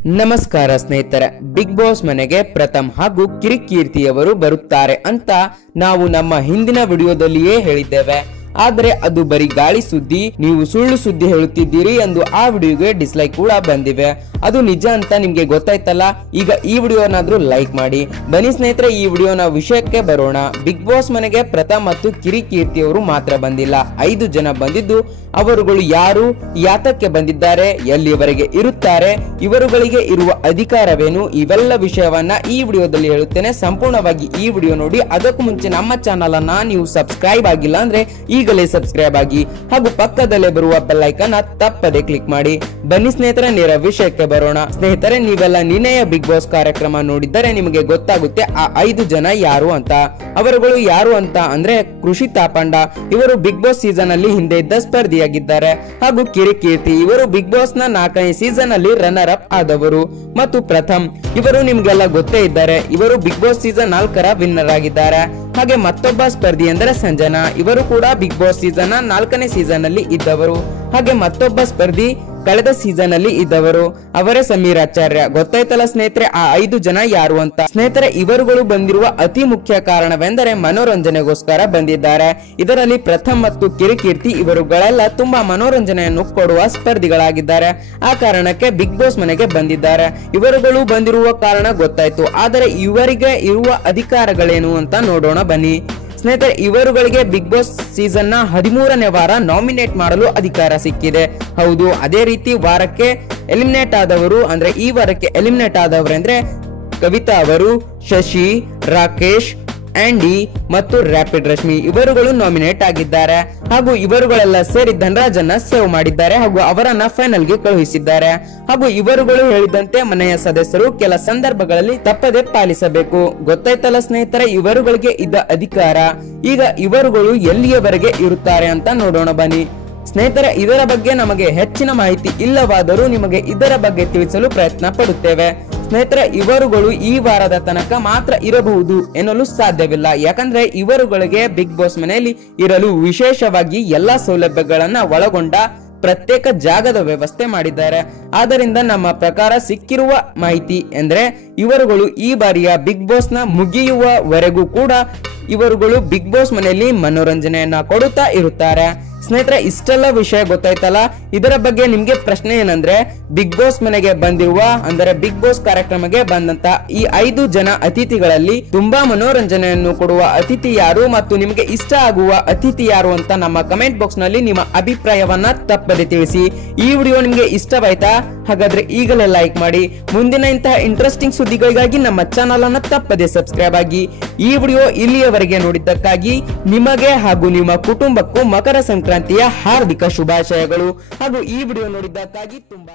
ನಮಸ್ಕಾರ ಸ್ನೇಹಿತರೆ, big boss ಮನೆಗೆ ಪ್ರಥಮ್ ಹಾಗೂ ಕಿರಿಕೀರ್ತಿಯವರು ಬರುತ್ತಾರೆ ಅಂತ ನಾವು ನಮ್ಮ ಹಿಂದಿನ ವಿಡಿಯೋದಲ್ಲಿಯೇ ಹೇಳಿದ್ದೇವೆ. ಆದರೆ ಅದು ಬರೀ ಗಾಳಿ ಸುದ್ದಿ, ನೀವು ಸುಳ್ಳು ಸುದ್ದಿ ಹೇಳುತ್ತಿದ್ದೀರಿ ಎಂದು ಆ ವಿಡಿಯೋಗೆ ಡಿಸ್ಲೈಕ್ ಕೂಡ ಬಂದಿವೆ. ಅದು ನಿಜ ಅಂತ ನಿಮ್ಗೆ ಗೊತ್ತಾಯ್ತಲ್ಲ. ಈಗ ಈ ವಿಡಿಯೋನಾದ್ರೂ ಲೈಕ್ ಮಾಡಿ. ಬನ್ನಿ ಸ್ನೇಹಿತರೆ, ಈ ವಿಡಿಯೋನ ವಿಷಯಕ್ಕೆ ಬರೋಣ. ಬಿಗ್ ಬಾಸ್ ಮನೆಗೆ ಪ್ರಥಮ್ ಮತ್ತು ಕಿರಿಕೀರ್ತಿಯವರು ಮಾತ್ರ ಬಂದಿಲ್ಲ, 5 ಜನ ಬಂದಿದ್ದು ಅವರುಗಳು ಯಾರು, ಯಾತಕ್ಕೆ ಬಂದಿದ್ದಾರೆ, ಎಲ್ಲಿಯವರೆಗೆ ಇರುತ್ತಾರೆ, ಇವರುಗಳಿಗೆ ಇರುವ ಅಧಿಕಾರವೇನು, ಇವೆಲ್ಲ ವಿಷಯವನ್ನ ಈ ವಿಡಿಯೋದಲ್ಲಿ ಹೇಳುತ್ತೇನೆ. ಸಂಪೂರ್ಣವಾಗಿ ಈ ವಿಡಿಯೋ ನೋಡಿ. ಅದಕ್ಕೂ ಮುಂಚೆ ನಮ್ಮ ಚಾನಲ್ ಅನ್ನ ನೀವು ಸಬ್ಸ್ಕ್ರೈಬ್ ಆಗಿಲ್ಲ ಅಂದ್ರೆ ಈಗಲೇ ಸಬ್ಸ್ಕ್ರೈಬ್ ಆಗಿ ಹಾಗೂ ಪಕ್ಕದಲ್ಲೇ ಬರುವ ಬೆಲ್ ಐಕಾನ್ ತಪ್ಪದೆ ಕ್ಲಿಕ್ ಮಾಡಿ. ಬನ್ನಿ ಸ್ನೇಹಿತರೆ, ನೇರ ವಿಷಯಕ್ಕೆ ಬರೋಣ. ಸ್ನೇಹಿತರೆ, ನೀವೆಲ್ಲ ನಿನ್ನೆಯ ಬಿಗ್ ಬಾಸ್ ಕಾರ್ಯಕ್ರಮ ನೋಡಿದ್ದರೆ ನಿಮಗೆ ಗೊತ್ತಾಗುತ್ತೆ ಆ 5 ಜನ ಯಾರು ಅಂತ. ಅವರುಗಳು ಯಾರು ಅಂತ ಅಂದ್ರೆ ಕೃಷಿ ತಾಪಂಡ, ಇವರು ಬಿಗ್ ಬಾಸ್ ಸೀಸನ್ ಅಲ್ಲಿ ಹಿಂದೆ ಇದ್ದ ಸ್ಪರ್ಧಿಯಾಗಿದ್ದಾರೆ. ಹಾಗೂ ಕಿರಿಕೀರ್ತಿ, ಇವರು ಬಿಗ್ ಬಾಸ್ ನ 4ನೇ ಸೀಸನ್ ಅಲ್ಲಿ ರನ್ನರ್ ಅಪ್ ಆದವರು. ಮತ್ತು ಪ್ರಥಮ್, ಇವರು ನಿಮ್ಗೆಲ್ಲ ಗೊತ್ತೇ ಇದ್ದಾರೆ, ಇವರು ಬಿಗ್ ಬಾಸ್ ಸೀಸನ್ 4ರ ವಿನ್ನರ್ ಆಗಿದ್ದಾರೆ. ಹಾಗೆ ಮತ್ತೊಬ್ಬ ಸ್ಪರ್ಧಿ ಎಂದರೆ ಸಂಜನಾ, ಇವರು ಕೂಡ ಬಿಗ್ ಬಾಸ್ ಸೀಸನ್ 4ನೇ ಸೀಸನ್ ಅಲ್ಲಿ ಇದ್ದವರು. ಹಾಗೆ ಮತ್ತೊಬ್ಬ ಸ್ಪರ್ಧಿ ಕಳೆದ ಸೀಸನ್ ಅಲ್ಲಿ ಇದ್ದವರು, ಅವರೇ ಸಮೀರ್ ಆಚಾರ್ಯ. ಗೊತ್ತಾಯ್ತಲ್ಲ ಸ್ನೇಹಿತರೆ ಆ 5 ಜನ ಯಾರು ಅಂತ. ಸ್ನೇಹಿತರೆ, ಇವರುಗಳು ಬಂದಿರುವ ಅತಿ ಮುಖ್ಯ ಕಾರಣವೆಂದರೆ ಮನೋರಂಜನೆಗೋಸ್ಕರ ಬಂದಿದ್ದಾರೆ. ಇದರಲ್ಲಿ ಪ್ರಥಮ್ ಮತ್ತು ಕಿರಿಕೀರ್ತಿ ಇವರುಗಳೆಲ್ಲ ತುಂಬಾ ಮನೋರಂಜನೆಯನ್ನು ಕೊಡುವ ಸ್ಪರ್ಧಿಗಳಾಗಿದ್ದಾರೆ. ಆ ಕಾರಣಕ್ಕೆ ಬಿಗ್ ಬಾಸ್ ಮನೆಗೆ ಬಂದಿದ್ದಾರೆ. ಇವರುಗಳು ಬಂದಿರುವ ಕಾರಣ ಗೊತ್ತಾಯ್ತು, ಆದರೆ ಇವರಿಗೆ ಇರುವ ಅಧಿಕಾರಗಳೇನು ಅಂತ ನೋಡೋಣ ಬನ್ನಿ. ಸ್ನೇಹಿತರೆ, ಇವರುಗಳಿಗೆ ಬಿಗ್ ಬಾಸ್ ಸೀಸನ್ ನ 13ನೇ ವಾರ ನಾಮಿನೇಟ್ ಮಾಡಲು ಅಧಿಕಾರ ಸಿಕ್ಕಿದೆ. ಹೌದು, ಅದೇ ರೀತಿ ವಾರಕ್ಕೆ ಎಲಿಮಿನೇಟ್ ಆದವರು ಅಂದ್ರೆ ಈ ವಾರಕ್ಕೆ ಎಲಿಮಿನೇಟ್ ಆದವರು ಅಂದ್ರೆ ಕವಿತಾ ಅವರು, ಶಶಿ, ರಾಕೇಶ್, ಆಂಡಿ ಮತ್ತು ರ್ಯಾಪಿಡ್ ರಶ್ಮಿ ಇವರುಗಳು ನಾಮಿನೇಟ್ ಆಗಿದ್ದಾರೆ. ಹಾಗೂ ಇವರುಗಳೆಲ್ಲ ಸೇರಿ ಧನರಾಜನ್ನ ಸೇವ್ ಮಾಡಿದ್ದಾರೆ ಹಾಗೂ ಅವರನ್ನ ಫೈನಲ್ ಗೆ ಕಳುಹಿಸಿದ್ದಾರೆ. ಹಾಗೂ ಇವರುಗಳು ಹೇಳಿದಂತೆ ಮನೆಯ ಸದಸ್ಯರು ಕೆಲ ಸಂದರ್ಭಗಳಲ್ಲಿ ತಪ್ಪದೆ ಪಾಲಿಸಬೇಕು. ಗೊತ್ತಾಯ್ತಲ್ಲ ಸ್ನೇಹಿತರೆ ಇವರುಗಳಿಗೆ ಇದ್ದ ಅಧಿಕಾರ. ಈಗ ಇವರುಗಳು ಎಲ್ಲಿಯವರೆಗೆ ಇರುತ್ತಾರೆ ಅಂತ ನೋಡೋಣ ಬನ್ನಿ. ಸ್ನೇಹಿತರೆ, ಇದರ ಬಗ್ಗೆ ನಮಗೆ ಹೆಚ್ಚಿನ ಮಾಹಿತಿ ಇಲ್ಲವಾದರೂ ನಿಮಗೆ ಇದರ ಬಗ್ಗೆ ತಿಳಿಸಲು ಪ್ರಯತ್ನ ಪಡುತ್ತೇವೆ. ಸ್ನೇಹಿತರೆ, ಇವರುಗಳು ಈ ವಾರದ ತನಕ ಮಾತ್ರ ಇರಬಹುದು ಎನ್ನಲು ಸಾಧ್ಯವಿಲ್ಲ. ಯಾಕಂದ್ರೆ ಇವರುಗಳಿಗೆ ಬಿಗ್ ಬಾಸ್ ಮನೆಯಲ್ಲಿ ಇರಲು ವಿಶೇಷವಾಗಿ ಎಲ್ಲಾ ಸೌಲಭ್ಯಗಳನ್ನ ಒಳಗೊಂಡ ಪ್ರತ್ಯೇಕ ಜಾಗದ ವ್ಯವಸ್ಥೆ ಮಾಡಿದ್ದಾರೆ. ಆದ್ದರಿಂದ ನಮ್ಮ ಪ್ರಕಾರ ಸಿಕ್ಕಿರುವ ಮಾಹಿತಿ ಎಂದ್ರೆ ಇವರುಗಳು ಈ ಬಾರಿಯ ಬಿಗ್ ಬಾಸ್ ನ ಮುಗಿಯುವವರೆಗೂ ಕೂಡ ಇವರುಗಳು ಬಿಗ್ ಬಾಸ್ ಮನೆಯಲ್ಲಿ ಮನೋರಂಜನೆಯನ್ನ ಕೊಡುತ್ತಾ ಇರುತ್ತಾರೆ. ಸ್ನೇಹಿತರೆ, ಇಷ್ಟೆಲ್ಲ ವಿಷಯ ಗೊತ್ತಾಯ್ತಲ್ಲ. ಇದರ ಬಗ್ಗೆ ನಿಮ್ಗೆ ಪ್ರಶ್ನೆ ಏನಂದ್ರೆ, ಬಿಗ್ ಬಾಸ್ ಮನೆಗೆ ಬಂದಿರುವ ಅಂದರೆ ಬಿಗ್ ಬಾಸ್ ಕಾರ್ಯಕ್ರಮಕ್ಕೆ ಬಂದಂತ ಈ 5 ಜನ ಅತಿಥಿಗಳಲ್ಲಿ ತುಂಬಾ ಮನೋರಂಜನೆಯನ್ನು ಕೊಡುವ ಅತಿಥಿ ಯಾರು ಮತ್ತು ನಿಮಗೆ ಇಷ್ಟ ಆಗುವ ಅತಿಥಿ ಯಾರು ಅಂತ ನಮ್ಮ ಕಮೆಂಟ್ ಬಾಕ್ಸ್ ನಲ್ಲಿ ನಿಮ್ಮ ಅಭಿಪ್ರಾಯವನ್ನ ತಪ್ಪದೆ ತಿಳಿಸಿ. ಈ ವಿಡಿಯೋ ನಿಮ್ಗೆ ಇಷ್ಟವಾಯ್ತಾ? ಹಾಗಾದ್ರೆ ಈಗಲೇ ಲೈಕ್ ಮಾಡಿ. ಮುಂದಿನ ಇಂತಹ ಇಂಟ್ರೆಸ್ಟಿಂಗ್ ಸುದ್ದಿಗಳಿಗಾಗಿ ನಮ್ಮ ಚಾನಲ್ ಅನ್ನ ತಪ್ಪದೆ ಸಬ್ಸ್ಕ್ರೈಬ್ ಆಗಿ. ಈ ವಿಡಿಯೋ ಇಲ್ಲಿಯವರೆಗೆ ನೋಡಿದ್ದಕ್ಕಾಗಿ ನಿಮಗೆ ಹಾಗೂ ನಿಮ್ಮ ಕುಟುಂಬಕ್ಕೂ ಮಕರ ಸಂಕ್ರಾಂತಿಯ ಹಾರ್ದಿಕ ಶುಭಾಶಯಗಳು. ಹಾಗೂ ಈ ವಿಡಿಯೋ ನೋಡಿದ್ದಕ್ಕಾಗಿ ತುಂಬಾ